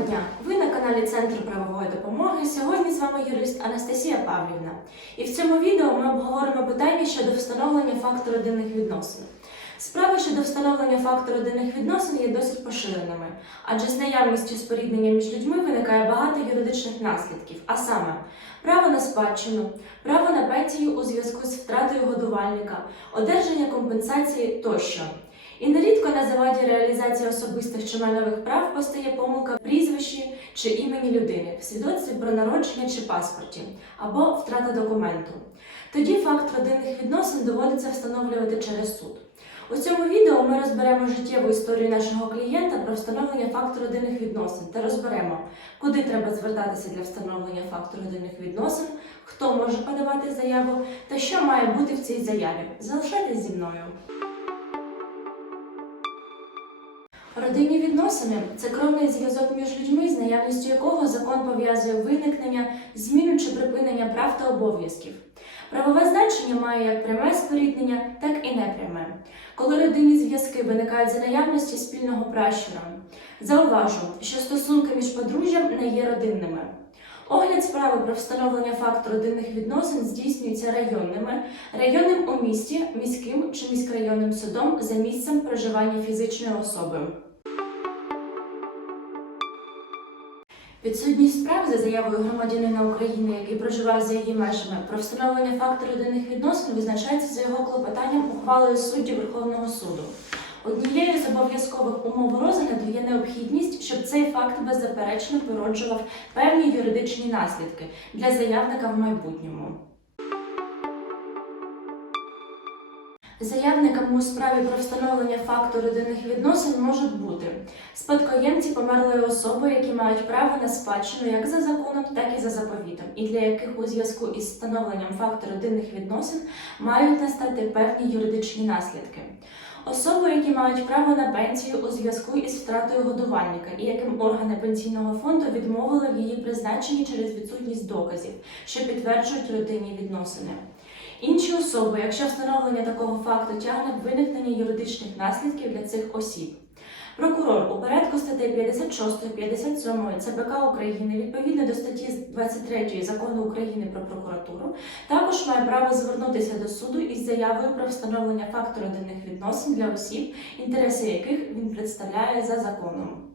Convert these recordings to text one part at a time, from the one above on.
дня! Ви на каналі Центру правової допомоги. Сьогодні з вами юрист Анастасія Павлівна. І в цьому відео ми обговоримо питання щодо встановлення факту родинних відносин. Справи щодо встановлення факту родинних відносин є досить поширеними, адже з наявністю споріднення між людьми виникає багато юридичних наслідків, а саме право на спадщину, право на пенсію у зв'язку з втратою годувальника, одержання компенсації тощо. І нерідко на заваді реалізації особистих чи майнових прав постає помилка в прізвищі чи імені людини в свідоцтві про народження чи паспорті або втрата документу. Тоді факт родинних відносин доводиться встановлювати через суд. У цьому відео ми розберемо життєву історію нашого клієнта про встановлення факту родинних відносин та розберемо, куди треба звертатися для встановлення факту родинних відносин, хто може подавати заяву та що має бути в цій заяві. Залишайтесь зі мною. Родинні відносини це кровний зв'язок між людьми, з наявністю якого закон пов'язує виникнення, зміну чи припинення прав та обов'язків. Правове значення має як пряме споріднення, так і непряме, коли родинні зв'язки виникають за наявності спільного пращура. Зауважу, що стосунки між подружжям не є родинними. Огляд справи про встановлення факту родинних відносин здійснюється районними, районним у місті, міським чи міськрайонним судом за місцем проживання фізичної особи. Підсудність справ за заявою громадянина України, який проживав за її межами, про встановлення факту родинних відносин визначається за його клопотанням ухвалою судді Верховного суду. Однією з обов'язкових умов розгляду є необхідність, щоб цей факт беззаперечно породжував певні юридичні наслідки для заявника в майбутньому. Заявниками у справі про встановлення факту родинних відносин можуть бути спадкоємці померлої особи, які мають право на спадщину як за законом, так і за заповітом, і для яких у зв'язку із встановленням факту родинних відносин мають настати певні юридичні наслідки. Особи, які мають право на пенсію у зв'язку із втратою годувальника, і яким органи пенсійного фонду відмовили в її призначенні через відсутність доказів, що підтверджують родинні відносини. Інші особи, якщо встановлення такого факту тягне виникнення юридичних наслідків для цих осіб. Прокурор у порядку статей 56, 57 ЦПК України відповідно до статті 23 Закону України про прокуратуру також має право звернутися до суду із заявою про встановлення факту родинних відносин для осіб, інтереси яких він представляє за законом.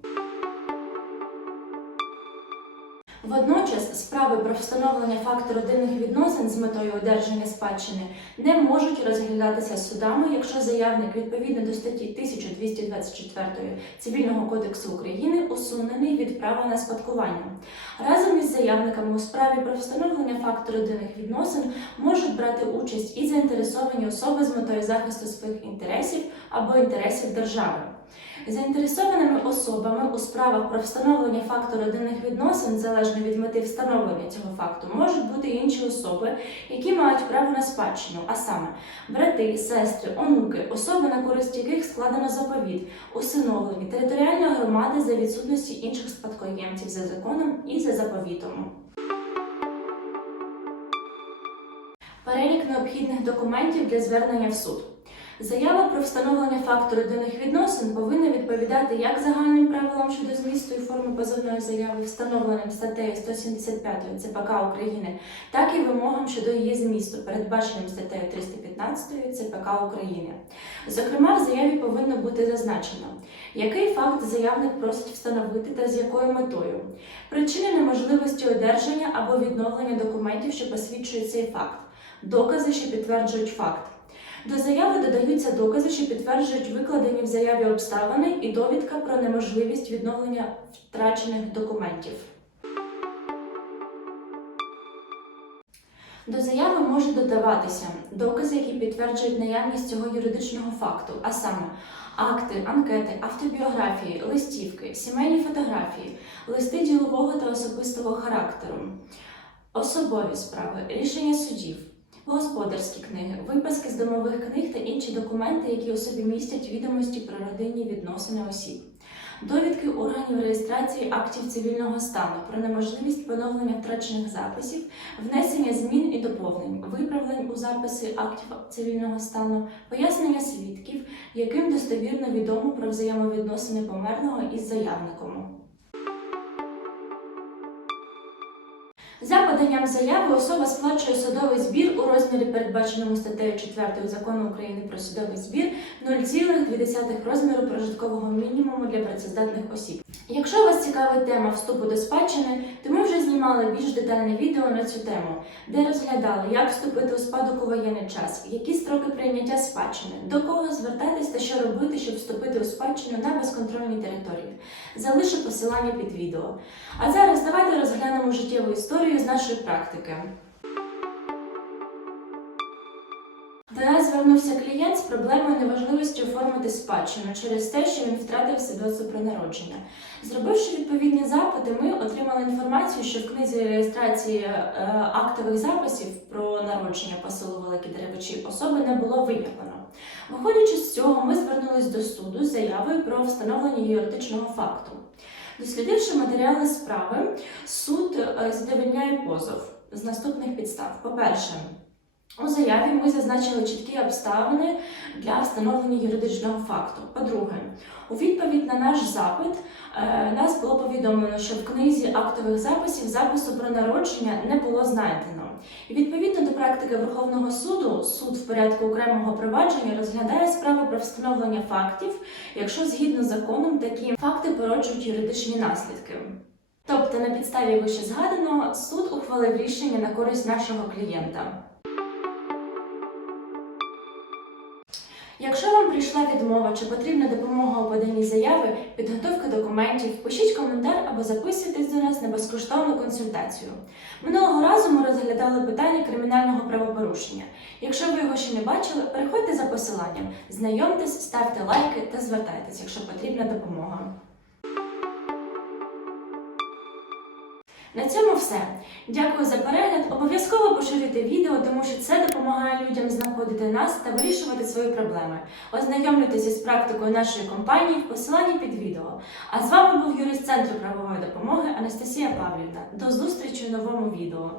Водночас справи про встановлення факту родинних відносин з метою одержання спадщини не можуть розглядатися судами, якщо заявник відповідно до статті 1224 Цивільного кодексу України усунений від права на спадкування. Разом із заявниками у справі про встановлення факту родинних відносин можуть брати участь і заінтересовані особи з метою захисту своїх інтересів або інтересів держави. Заінтересованими особами у справах про встановлення факту родинних відносин, залежно від мети встановлення цього факту, можуть бути інші особи, які мають право на спадщину, а саме брати, сестри, онуки, особи, на користь яких складено заповіт, усиновлені, територіальної громади за відсутності інших спадкоємців за законом і за заповітом. Перелік необхідних документів для звернення в суд. Заява про встановлення факту родинних відносин повинна відповідати як загальним правилам щодо змісту і форми позовної заяви, встановленим статтею 175 ЦПК України, так і вимогам щодо її змісту, передбаченим статтею 315 ЦПК України. Зокрема, в заяві повинно бути зазначено, який факт заявник просить встановити та з якою метою, причини неможливості одержання або відновлення документів, що посвідчують цей факт, докази, що підтверджують факт. До заяви додаються докази, що підтверджують викладені в заяві обставини і довідка про неможливість відновлення втрачених документів. До заяви можуть додаватися докази, які підтверджують наявність цього юридичного факту, а саме акти, анкети, автобіографії, листівки, сімейні фотографії, листи ділового та особистого характеру, особові справи, рішення судів господарські книги, виписки з домових книг та інші документи, які у собі містять відомості про родинні відносини осіб, довідки органів реєстрації актів цивільного стану про неможливість поновлення втрачених записів, внесення змін і доповнень, виправлень у записи актів цивільного стану, пояснення свідків, яким достовірно відомо про взаємовідносини померлого із заявником. За поданням заяви особа сплачує судовий збір у розмірі, передбаченому статтею 4 закону України про судовий збір 0,2 розміру прожиткового мінімуму для працездатних осіб. Якщо вас цікавить тема вступу до спадщини, то ми вже знімали більш детальне відео на цю тему, де розглядали, як вступити у спадок у воєнний час, які строки прийняття спадщини, до кого звертатись та що робити, щоб вступити у спадщину на безконтрольній території. Залишу посилання під відео. А зараз давайте розглянемо життєву історію з нашої практики. До звернувся клієнт з проблемою неважливості оформити спадщину через те, що він втратив свідоцтво про народження. Зробивши відповідні запити, ми отримали інформацію, що в книзі реєстрації е, актових записів про народження по селу Великі Деревичі особи не було виявлено. Виходячи з цього, ми звернулись до суду з заявою про встановлення юридичного факту. Дослідивши матеріали справи, суд е, задовольняє позов з наступних підстав. По-перше, у заяві ми зазначили чіткі обставини для встановлення юридичного факту. По-друге, у відповідь на наш запит е, нас було повідомлено, що в книзі актових записів запису про народження не було знайдено. І відповідно до практики Верховного суду, суд в порядку окремого провадження розглядає справи про встановлення фактів, якщо згідно з законом такі факти породжують юридичні наслідки. Тобто, на підставі вище згаданого, суд ухвалив рішення на користь нашого клієнта. Якщо вам прийшла відмова чи потрібна допомога у поданні заяви, підготовка документів, пишіть коментар або записуйтесь до нас на безкоштовну консультацію. Минулого разу ми розглядали питання кримінального правопорушення. Якщо ви його ще не бачили, переходьте за посиланням, знайомтесь, ставте лайки та звертайтесь, якщо потрібна допомога. На цьому все. Дякую за перегляд. Обов'язково поширюйте відео, тому що це допомагає людям знаходити нас та вирішувати свої проблеми. Ознайомлюйтеся з практикою нашої компанії в посиланні під відео. А з вами був юрист Центру правової допомоги Анастасія Павлівна. До зустрічі у новому відео.